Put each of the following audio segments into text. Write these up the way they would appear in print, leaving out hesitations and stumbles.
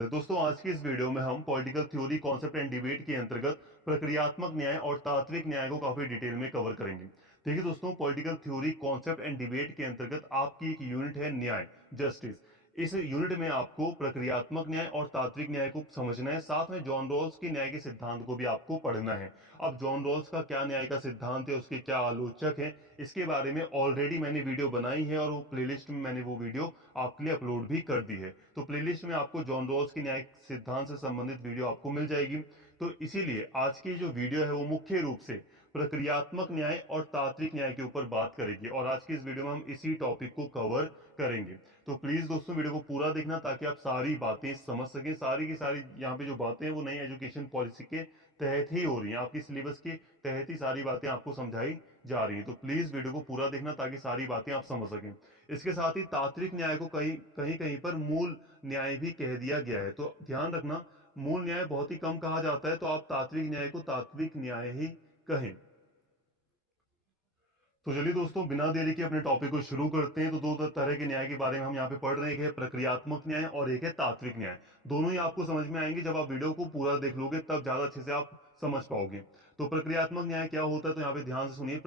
तो दोस्तों, आज की इस वीडियो में हम political theory concept and debate के अंतर्गत प्रक्रियात्मक न्याय और तात्विक न्याय को काफी डिटेल में कवर करेंगे। देखिए दोस्तों, political theory concept and debate के अंतर्गत आपकी एक यूनिट है न्याय, जस्टिस। इस यूनिट में आपको प्रक्रियात्मक न्याय और तात्विक न्याय को समझना है, साथ में जॉन रॉल्स के न्याय के सिद्धांत को भी आपको पढ़ना है। अब जॉन रॉल्स का क्या न्याय का सिद्धांत है, उसके क्या आलोचक हैं, इसके बारे में ऑलरेडी मैंने वीडियो बनाई है और वो प्लेलिस्ट में मैंने वो वीडियो आपके लिए अपलोड भी कर दी है। तो प्लेलिस्ट में आपको जॉन रॉल्स की न्याय सिद्धांत से संबंधित वीडियो आपको मिल जाएगी। तो इसीलिए आज की जो वीडियो है वो मुख्य रूप से प्रक्रियात्मक न्याय और तात्विक न्याय के ऊपर बात करेगी और आज की इस वीडियो में हम इसी टॉपिक को कवर करेंगे। तो प्लीज दोस्तों, वीडियो को पूरा देखना ताकि आप सारी बातें समझ सकें। सारी की सारी यहाँ पे जो बातें हैं वो नई एजुकेशन पॉलिसी के तहत ही हो रही हैं, आपकी सिलेबस के तहत ही सारी बातें आपको समझाई जा रही हैं। तो प्लीज वीडियो को पूरा देखना ताकि सारी बातें आप समझ सकें। इसके साथ ही तात्विक न्याय को कहीं कहीं कहीं पर मूल न्याय भी कह दिया गया है, तो ध्यान रखना, मूल न्याय बहुत ही कम कहा जाता है, तो आप तात्विक न्याय को तात्विक न्याय ही कहें। तो चलिए दोस्तों, बिना देरी के अपने टॉपिक को शुरू करते हैं। तो दो तरह के न्याय के बारे में हम यहाँ पे पढ़ रहे हैं, एक है प्रक्रियात्मक न्याय और एक है तात्विक न्याय। दोनों ही आपको समझ में आएंगे, जब आप वीडियो को पूरा देख लोगे तब ज्यादा अच्छे से आप समझ पाओगे। तो प्रक्रियात्मक न्याय क्या होता है, तो यहाँ पे ध्यान से सुनिए।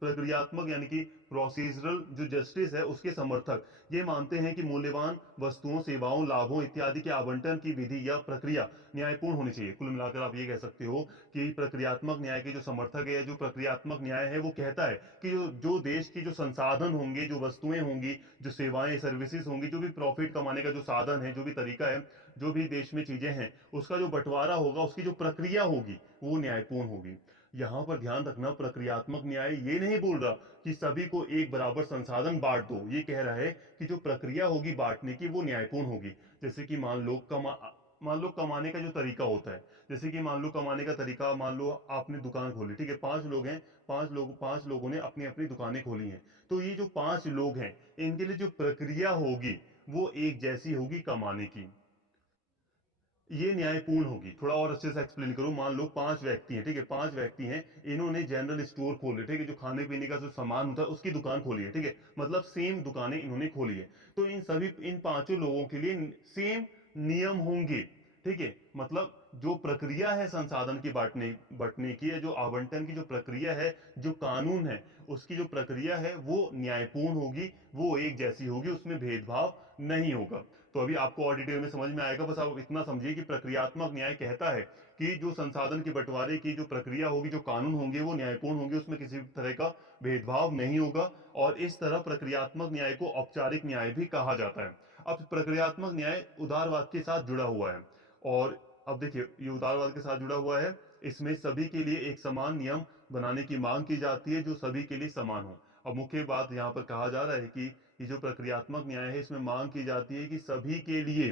प्रक्रियात्मक यानी कि प्रोसीजरल जो जस्टिस है, उसके समर्थक ये मानते हैं कि मूल्यवान वस्तुओं, सेवाओं, लाभों इत्यादि के आवंटन की विधि या प्रक्रिया न्यायपूर्ण होनी चाहिए। कुल मिलाकर आप ये कह सकते हो कि प्रक्रियात्मक न्याय के जो समर्थक है, जो प्रक्रियात्मक न्याय है, वो कहता है कि जो देश की जो संसाधन होंगे, जो वस्तुएं होंगी, जो सेवाएं सर्विसेज होंगी, जो भी प्रॉफिट कमाने का जो साधन है, जो भी तरीका है, जो भी देश में चीजें हैं, उसका जो बंटवारा होगा, उसकी जो प्रक्रिया होगी वो न्यायपूर्ण होगी। यहां पर ध्यान रखना, प्रक्रियात्मक न्याय ये नहीं बोल रहा कि सभी को एक बराबर संसाधन बांट दो। ये कह रहा है कि जो प्रक्रिया होगी बांटने की वो न्यायपूर्ण होगी। जैसे कि मान लो कमाने का जो तरीका होता है, जैसे कि मान लो कमाने का तरीका, मान लो आपने दुकान खोली, ठीक है, 5 लोग हैं, 5 लोगों ने अपनी अपनी दुकानें खोली हैं। तो ये जो 5 लोग हैं, इनके लिए जो प्रक्रिया होगी वो एक जैसी होगी कमाने की, ये न्यायपूर्ण होगी। थोड़ा और अच्छे से एक्सप्लेन करूं, मान लो 5 व्यक्ति हैं, ठीक है, 5 व्यक्ति हैं, इन्होंने जनरल स्टोर खोले, ठीक है, जो खाने पीने का जो सामान होता है उसकी दुकान खोली है, ठीक है, मतलब सेम दुकानें इन्होंने खोली है। तो इन 5 लोगों के लिए सेम नियम होंगे, ठीक है, मतलब जो प्रक्रिया है संसाधन की बांटने बंटने की, या जो आवंटन की जो प्रक्रिया है, जो कानून है उसकी जो प्रक्रिया है वो न्यायपूर्ण होगी, वो एक जैसी होगी, उसमें भेदभाव नहीं होगा। तो अभी आपको और डिटेल में समझ में आएगा। बस आप इतना समझिए कि प्रक्रियात्मक न्याय कहता है कि जो संसाधन के बंटवारे की जो प्रक्रिया होगी, जो कानून होंगे वो न्यायपूर्ण होंगे, उसमें किसी भी तरह का भेदभाव नहीं होगा। और इस तरह प्रक्रियात्मक न्याय को औपचारिक न्याय भी कहा जाता है। अब प्रक्रियात्मक न्याय उदारवाद के साथ जुड़ा हुआ है, और अब देखिए ये उदारवाद के साथ जुड़ा हुआ है, इसमें सभी के लिए एक समान नियम बनाने की मांग की जाती है जो सभी के लिए समान हो। अब मुख्य बात यहाँ पर कहा जा रहा है कि ये जो प्रक्रियात्मक न्याय है, इसमें मांग की जाती है कि सभी के लिए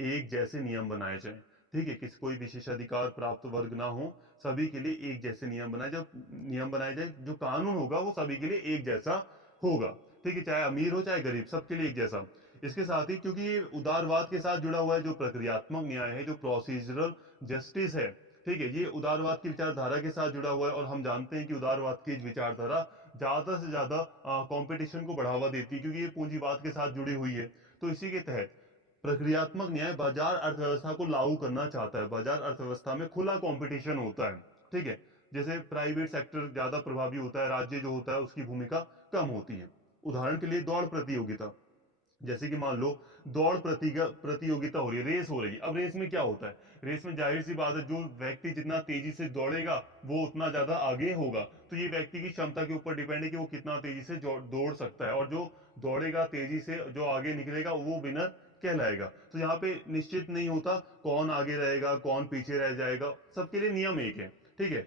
एक जैसे नियम बनाए जाएं, ठीक है, किसी कोई विशेषाधिकार प्राप्त वर्ग ना हो, सभी के लिए एक जैसे नियम बनाए जाए, नियम बनाए जाए, जो कानून होगा वो सभी के लिए एक जैसा होगा, ठीक है, चाहे अमीर हो चाहे गरीब, सबके लिए एक जैसा। इसके साथ ही, क्योंकि ये उदारवाद के साथ जुड़ा हुआ है, जो प्रक्रियात्मक न्याय है, जो प्रोसीजरल जस्टिस है, ठीक है, ये उदारवाद की विचारधारा के साथ जुड़ा हुआ है, और हम जानते हैं कि उदारवाद की विचारधारा ज्यादा से ज्यादा कंपटीशन को बढ़ावा देती है, क्योंकि ये पूंजीवाद के साथ जुड़ी हुई है। तो इसी के तहत प्रक्रियात्मक न्याय बाजार अर्थव्यवस्था को लागू करना चाहता है। बाजार अर्थव्यवस्था में खुला कंपटीशन होता है, ठीक है, जैसे प्राइवेट सेक्टर ज्यादा प्रभावी होता है, राज्य जो होता है उसकी भूमिका कम होती है। उदाहरण के लिए दौड़ प्रतियोगिता, जैसे कि मान लो प्रतियोगिता हो रही है, रेस हो रही है। अब रेस में क्या होता है, रेस में जाहिर सी बात है, जो व्यक्ति जितना तेजी से दौड़ेगा वो उतना ज्यादा आगे होगा। तो ये व्यक्ति की क्षमता के ऊपर डिपेंड है कि वो कितना तेजी से दौड़ सकता है, और जो दौड़ेगा तेजी से, जो आगे निकलेगा वो विनर कहलाएगा। तो यहाँ पे निश्चित नहीं होता कौन आगे रहेगा कौन पीछे रह जाएगा, सबके लिए नियम एक है, ठीक है।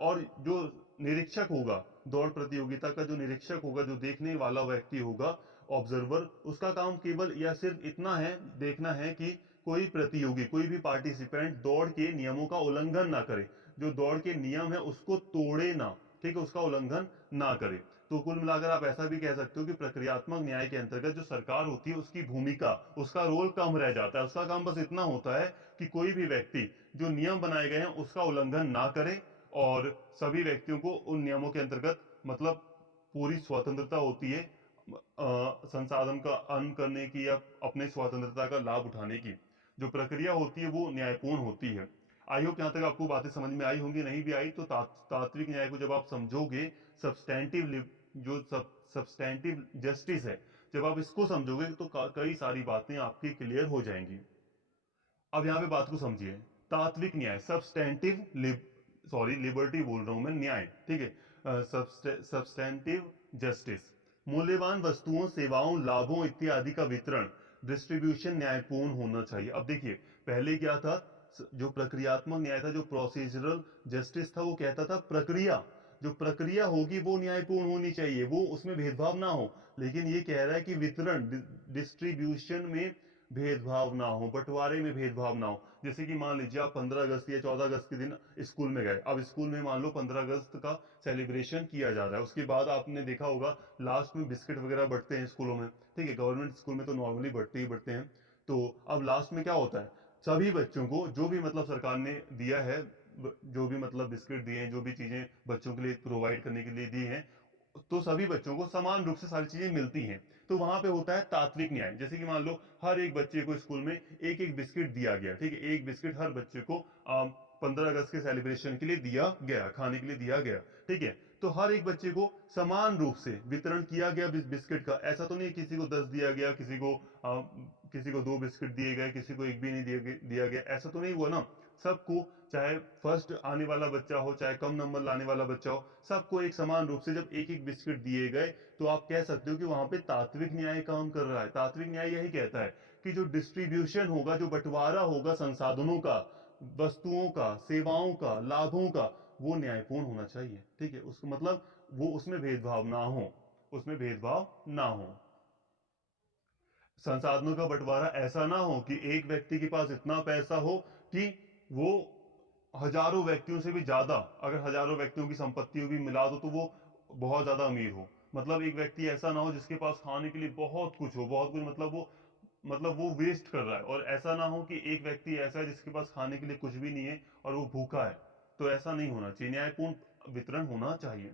और जो निरीक्षक होगा, दौड़ प्रतियोगिता का जो निरीक्षक होगा, जो देखने वाला व्यक्ति होगा, ऑब्जर्वर, उसका काम केवल या सिर्फ इतना है, देखना है कि कोई प्रतियोगी, कोई भी पार्टिसिपेंट दौड़ के नियमों का उल्लंघन ना करे, जो दौड़ के नियम है उसको तोड़े ना, ठीक है, उसका उल्लंघन ना करे। तो कुल मिलाकर आप ऐसा भी कह सकते हो कि प्रक्रियात्मक न्याय के अंतर्गत जो सरकार होती है उसकी भूमिका, उसका रोल कम रह जाता है। उसका काम बस इतना होता है कि कोई भी व्यक्ति जो नियम बनाए गए हैं उसका उल्लंघन ना करे, और सभी व्यक्तियों को उन नियमों के अंतर्गत, मतलब पूरी स्वतंत्रता होती है, संसाधन का अर्न करने की या अपने स्वतंत्रता का लाभ उठाने की जो प्रक्रिया होती है वो न्यायपूर्ण होती है। आई होप यहाँ तक आपको बातें समझ में आई होंगी, नहीं भी आई तो तात्विक न्याय को जब आप समझोगे, सब्सटैंटिव जो सब्सटैंटिव जस्टिस है, जब आप इसको समझोगे तो कई सारी बातें आपकी क्लियर हो जाएंगी। अब यहाँ पे बात को समझिए। तात्विक न्याय, सब्सटैंटिव सॉरी लिबर्टी बोल रहा हूं मैं, न्याय, ठीक है, सब्सटैंटिव जस्टिस, मूल्यवान वस्तुओं, सेवाओं, लाभों इत्यादि का वितरण, डिस्ट्रीब्यूशन न्यायपूर्ण होना चाहिए। अब देखिए, पहले क्या था, जो प्रक्रियात्मक न्याय था, जो प्रोसीजरल जस्टिस था, वो कहता था प्रक्रिया, जो प्रक्रिया होगी वो न्यायपूर्ण होनी चाहिए, वो उसमें भेदभाव ना हो। लेकिन ये कह रहा है कि वितरण, डिस्ट्रीब्यूशन में भेदभाव ना हो, बंटवारे में भेदभाव ना हो। जैसे कि मान लीजिए आप 15 अगस्त या 14 अगस्त के दिन स्कूल में गए, अब स्कूल में मान लो 15 अगस्त का सेलिब्रेशन किया जा रहा है, उसके बाद आपने देखा होगा लास्ट में बिस्किट वगैरह बंटते हैं स्कूलों में, ठीक है, गवर्नमेंट स्कूल में तो नॉर्मली बंटते ही बंटते हैं। तो अब लास्ट में क्या होता है, सभी बच्चों को जो भी मतलब सरकार ने दिया है, जो भी मतलब बिस्किट दिए हैं, जो भी चीजें बच्चों के लिए प्रोवाइड करने के लिए दी हैं, तो सभी बच्चों को समान रूप से सारी चीजें मिलती हैं। तो वहां पे होता है तात्विक न्याय। जैसे कि मान लो हर एक बच्चे को स्कूल में एक एक बिस्किट दिया गया, ठीक है, एक बिस्किट हर बच्चे को 15 अगस्त के सेलिब्रेशन के लिए दिया गया, खाने के लिए दिया गया, ठीक है। तो हर एक बच्चे को समान रूप से वितरण किया गया बिस्किट का। ऐसा तो नहीं किसी को 10 दिया गया, किसी को 2 बिस्किट दिए गए, किसी को एक भी नहीं दिया गया, ऐसा तो नहीं हुआ ना। सबको, चाहे फर्स्ट आने वाला बच्चा हो, चाहे कम नंबर लाने वाला बच्चा हो, सबको एक समान रूप से जब एक एक बिस्किट दिए गए, तो आप कह सकते हो कि वहां पे तात्विक न्याय काम कर रहा है। तात्विक न्याय यही कहता है कि जो डिस्ट्रीब्यूशन होगा, जो बंटवारा होगा संसाधनों का, वस्तुओं का, सेवाओं का, लाभों का, वो न्यायपूर्ण होना चाहिए, ठीक है। उसका मतलब वो उसमें भेदभाव ना हो, उसमें भेदभाव ना हो। संसाधनों का बंटवारा ऐसा ना हो कि एक व्यक्ति के पास इतना पैसा हो कि वो हजारों व्यक्तियों से भी ज्यादा, अगर हजारों व्यक्तियों की संपत्तियों भी मिला दो तो वो बहुत ज्यादा अमीर हो। मतलब एक व्यक्ति ऐसा ना हो जिसके पास खाने के लिए बहुत कुछ हो, बहुत कुछ, मतलब वो वेस्ट कर रहा है, और ऐसा ना हो कि एक व्यक्ति ऐसा है जिसके पास खाने के लिए कुछ भी नहीं है और वो भूखा है। तो ऐसा नहीं होना चाहिए, न्यायपूर्ण वितरण होना चाहिए।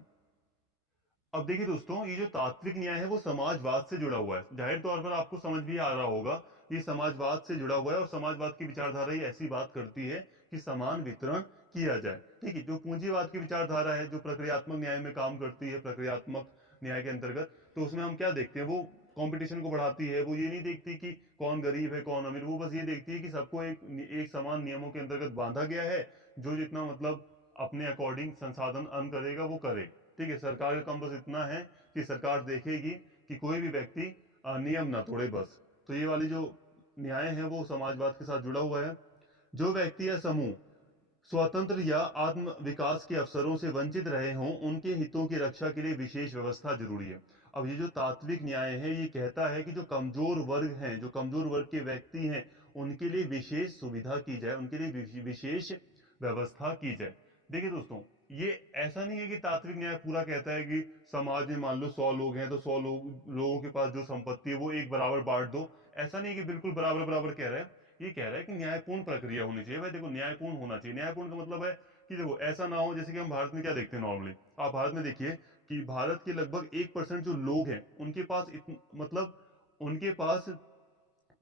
अब देखिए दोस्तों, ये जो तात्विक न्याय है वो समाजवाद से जुड़ा हुआ है। जाहिर तौर पर आपको समझ भी आ रहा होगा, ये समाजवाद से जुड़ा हुआ है, और समाजवाद की विचारधारा ही ऐसी बात करती है कि समान वितरण किया जाए, ठीक है। जो पूंजीवाद की विचारधारा है, जो प्रक्रियात्मक न्याय में काम करती है, प्रक्रियात्मक न्याय के अंतर्गत, तो उसमें हम क्या देखते हैं, वो कंपटीशन को बढ़ाती है। वो ये नहीं देखती कि कौन गरीब है कौन अमीर, वो बस ये देखती है कि सबको एक एक समान नियमों के अंतर्गत बांधा गया है, जो जितना मतलब अपने अकॉर्डिंग संसाधन अर्न करेगा वो करे, ठीक है। सरकार का काम बस इतना है कि सरकार देखेगी कि कोई भी व्यक्ति नियम ना तोड़े, बस। तो ये वाली जो न्याय है वो समाजवाद के साथ जुड़ा हुआ है। जो व्यक्ति या समूह स्वतंत्र या आत्म विकास के अवसरों से वंचित रहे हों, उनके हितों की रक्षा के लिए विशेष व्यवस्था जरूरी है। अब ये जो तात्विक न्याय है ये कहता है कि जो कमजोर वर्ग हैं, जो कमजोर वर्ग के व्यक्ति हैं, उनके लिए विशेष सुविधा की जाए, उनके लिए विशेष व्यवस्था की जाए। देखिए दोस्तों, ये ऐसा नहीं है कि तात्विक न्याय पूरा कहता है कि समाज में मान लो 100 लोग हैं तो 100 लोगों के पास जो संपत्ति है वो एक बराबर बांट दो। ऐसा नहीं कि बिल्कुल बराबर बराबर कह रहा है। ये कह रहा है कि न्यायपूर्ण प्रक्रिया होनी चाहिए। भाई देखो, न्यायपूर्ण होना चाहिए। न्यायपूर्ण का मतलब है कि देखो ऐसा ना हो, जैसे कि हम भारत में क्या देखते हैं नॉर्मली, आप भारत में देखिए कि भारत के लगभग 1% जो लोग हैं उनके पास मतलब उनके पास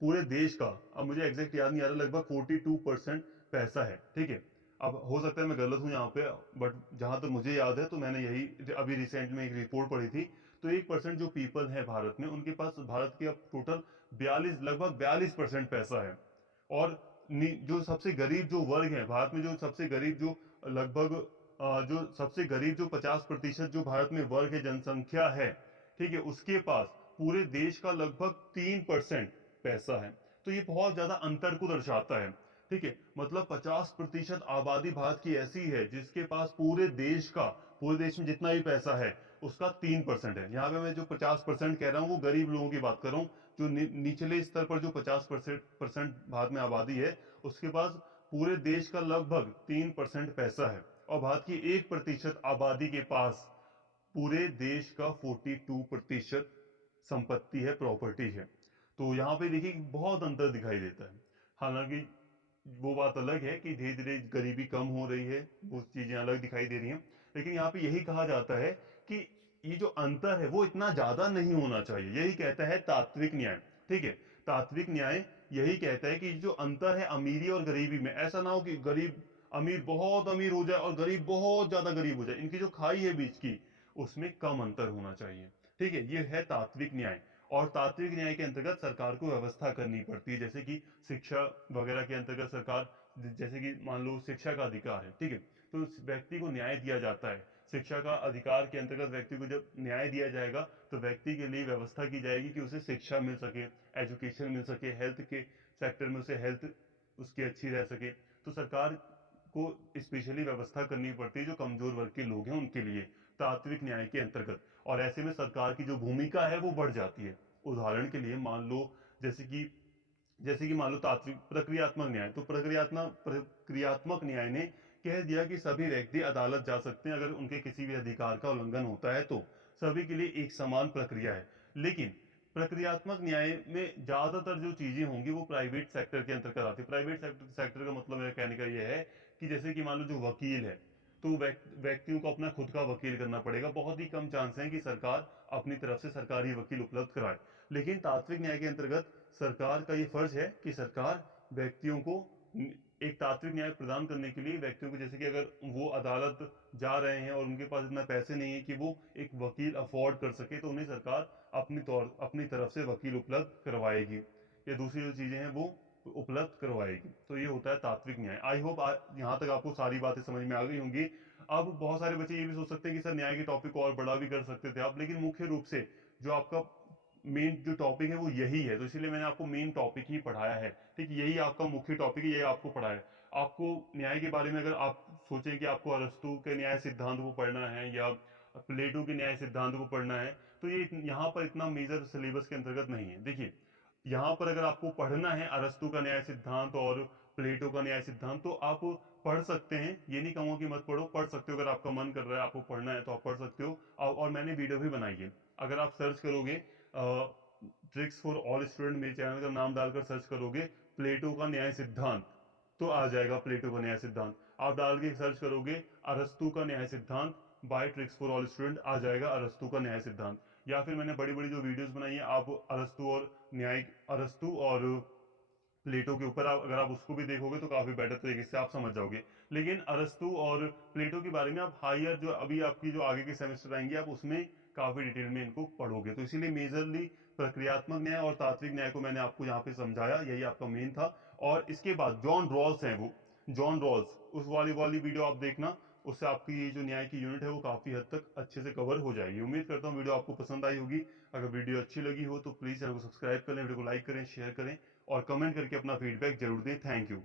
पूरे देश का, अब मुझे एग्जैक्ट याद नहीं आ रहा, लगभग 42% पैसा है, ठीक है। अब हो सकता है मैं गलत हूं यहाँ पे, बट जहां तक मुझे याद है तो मैंने यही अभी रिसेंट में एक रिपोर्ट पढ़ी थी। तो 1% जो पीपल है भारत में, उनके पास भारत के अब टोटल 42, लगभग 42% पैसा है। और जो सबसे गरीब जो वर्ग है भारत में, जो सबसे गरीब जो लगभग जो सबसे गरीब जो 50% जो भारत में वर्ग है, जनसंख्या है, ठीक है, उसके पास पूरे देश का लगभग 3% पैसा है। तो ये बहुत ज्यादा अंतर को दर्शाता है, ठीक है। मतलब 50% आबादी भारत की ऐसी है जिसके पास पूरे देश का, पूरे देश में जितना भी पैसा है उसका 3% है। यहाँ पे मैं जो 50% कह रहा हूँ वो गरीब लोगों की बात कर रहा हूँ। जो निचले स्तर पर जो 50% भारत में आबादी है, उसके पास पूरे देश का लगभग 3% पैसा है। और भारत की 1% आबादी के पास पूरे देश का 42% संपत्ति है, प्रॉपर्टी है। तो यहाँ पे देखिए कि बहुत अंतर दिखाई देता है। हालांकि वो बात अलग है कि धीरे धीरे गरीबी कम हो रही है, वो चीजें अलग दिखाई दे रही हैं। लेकिन यहाँ पे यही कहा जाता है कि ये जो अंतर है वो इतना ज्यादा नहीं होना चाहिए, यही कहता है तात्विक न्याय। ठीक है, तात्विक न्याय यही कहता है कि जो अंतर है अमीरी और गरीबी में, ऐसा ना हो कि गरीब अमीर बहुत अमीर हो जाए और गरीब बहुत ज्यादा गरीब हो जाए, इनकी जो खाई है बीच की उसमें कम अंतर होना चाहिए। ठीक है, ये है तात्विक न्याय। और तात्विक न्याय के अंतर्गत सरकार को व्यवस्था करनी पड़ती है, जैसे कि शिक्षा वगैरह के अंतर्गत सरकार, जैसे कि मान लो शिक्षा का अधिकार है, ठीक है, तो उस व्यक्ति को न्याय दिया जाता है। शिक्षा का अधिकार के अंतर्गत व्यक्ति को जब न्याय दिया जाएगा तो व्यक्ति के लिए व्यवस्था की जाएगी कि उसे शिक्षा मिल सके, एजुकेशन मिल सके, हेल्थ के सेक्टर में उसे हेल्थ उसकी अच्छी रह सके। तो सरकार को स्पेशली व्यवस्था करनी पड़ती है जो कमजोर वर्ग के लोग हैं उनके लिए, तात्विक न्याय के अंतर्गत। और ऐसे में सरकार की जो भूमिका है वो बढ़ जाती है। उदाहरण के लिए मान लो, जैसे कि मान लो तात्विक प्रक्रियात्मक न्याय, तो प्रक्रियात्मक न्याय ने कह दिया कि सभी व्यक्ति अदालत जा सकते हैं अगर उनके किसी भी अधिकार का उल्लंघन होता है, तो सभी के लिए एक समान प्रक्रिया है। लेकिन प्रक्रियात्मक न्याय में ज्यादातर जो चीजें होंगी वो प्राइवेट सेक्टर के अंतर्गत आती है। प्राइवेट सेक्टर का मतलब मेरा कहने का यह है कि जैसे कि मान लो जो वकील है, तो व्यक्तियों को अपना खुद का वकील करना पड़ेगा, बहुत ही कम चांस है कि सरकार अपनी तरफ से सरकारी वकील उपलब्ध कराए। लेकिन तात्विक न्याय के अंतर्गत सरकार का ये फर्ज है कि सरकार व्यक्तियों को एक तात्विक न्याय प्रदान करने के लिए व्यक्तियों को, जैसे कि अगर वो अदालत जा रहे हैं और उनके पास इतना पैसे नहीं है कि वो एक वकील अफोर्ड कर सके, तो उन्हें सरकार अपनी तरफ से वकील उपलब्ध करवाएगी या दूसरी जो चीजें हैं वो उपलब्ध करवाएगी। तो ये होता है तात्विक न्याय। आई होप यहाँ तक आपको सारी बातें समझ में आ गई होंगी। अब बहुत सारे बच्चे ये भी सोच सकते हैं कि सर न्याय के टॉपिक को और बड़ा भी कर सकते थे आप, लेकिन मुख्य रूप से जो आपका मेन जो टॉपिक है वो यही है, तो इसीलिए मैंने आपको मेन टॉपिक ही पढ़ाया है। ठीक, यही आपका मुख्य टॉपिक है, यही आपको पढ़ाया है। आपको न्याय के बारे में अगर आप सोचें कि आपको अरस्तु के न्याय सिद्धांत को पढ़ना है या प्लेटो के न्याय सिद्धांत को पढ़ना है, तो ये यहाँ पर इतना मेजर सिलेबस के अंतर्गत नहीं है। देखिए, यहाँ पर अगर आपको पढ़ना है अरस्तु का न्याय सिद्धांत और प्लेटो का न्याय सिद्धांत, तो आप पढ़ सकते हैं, ये नहीं कहूंगा कि मत पढ़ो, पढ़ सकते हो। अगर आपका मन कर रहा है आपको पढ़ना है तो आप पढ़ सकते हो। और मैंने वीडियो भी बनाई है, अगर आप सर्च करोगे ट्रिक्स फॉर ऑल स्टूडेंट, मेरे चैनल का नाम डालकर सर्च करोगे प्लेटो का न्याय सिद्धांत, तो आ जाएगा प्लेटो का न्याय सिद्धांत। आप डाल के सर्च करोगे अरस्तु का न्याय सिद्धांत by tricks for all student, आ जाएगा अरस्तु का न्याय सिद्धांत। या फिर मैंने बड़ी बड़ी जो वीडियोस बनाई है, आप अरस्तु और प्लेटो के ऊपर अगर आप उसको भी देखोगे तो काफी बेटर तरीके से आप समझ जाओगे। लेकिन अरस्तु और प्लेटो के बारे में आप हायर जो अभी आपकी जो आगे के सेमेस्टर आएंगे आप उसमें काफी डिटेल में इनको पढ़ोगे। तो इसीलिए मेजरली प्रक्रियात्मक न्याय और तात्विक न्याय को मैंने आपको यहाँ पे समझाया, यही आपका मेन था। और इसके बाद जॉन रॉल्स हैं, वो जॉन रॉल्स उस वाली वाली वीडियो आप देखना, उससे आपकी ये जो न्याय की यूनिट है वो काफी हद तक अच्छे से कवर हो जाएगी। उम्मीद करता हूँ वीडियो आपको पसंद आई होगी। अगर वीडियो अच्छी लगी हो तो प्लीज चैनल को सब्सक्राइब कर लें, वीडियो को लाइक करें, शेयर करें और कमेंट करके अपना फीडबैक जरूर दें। Thank you.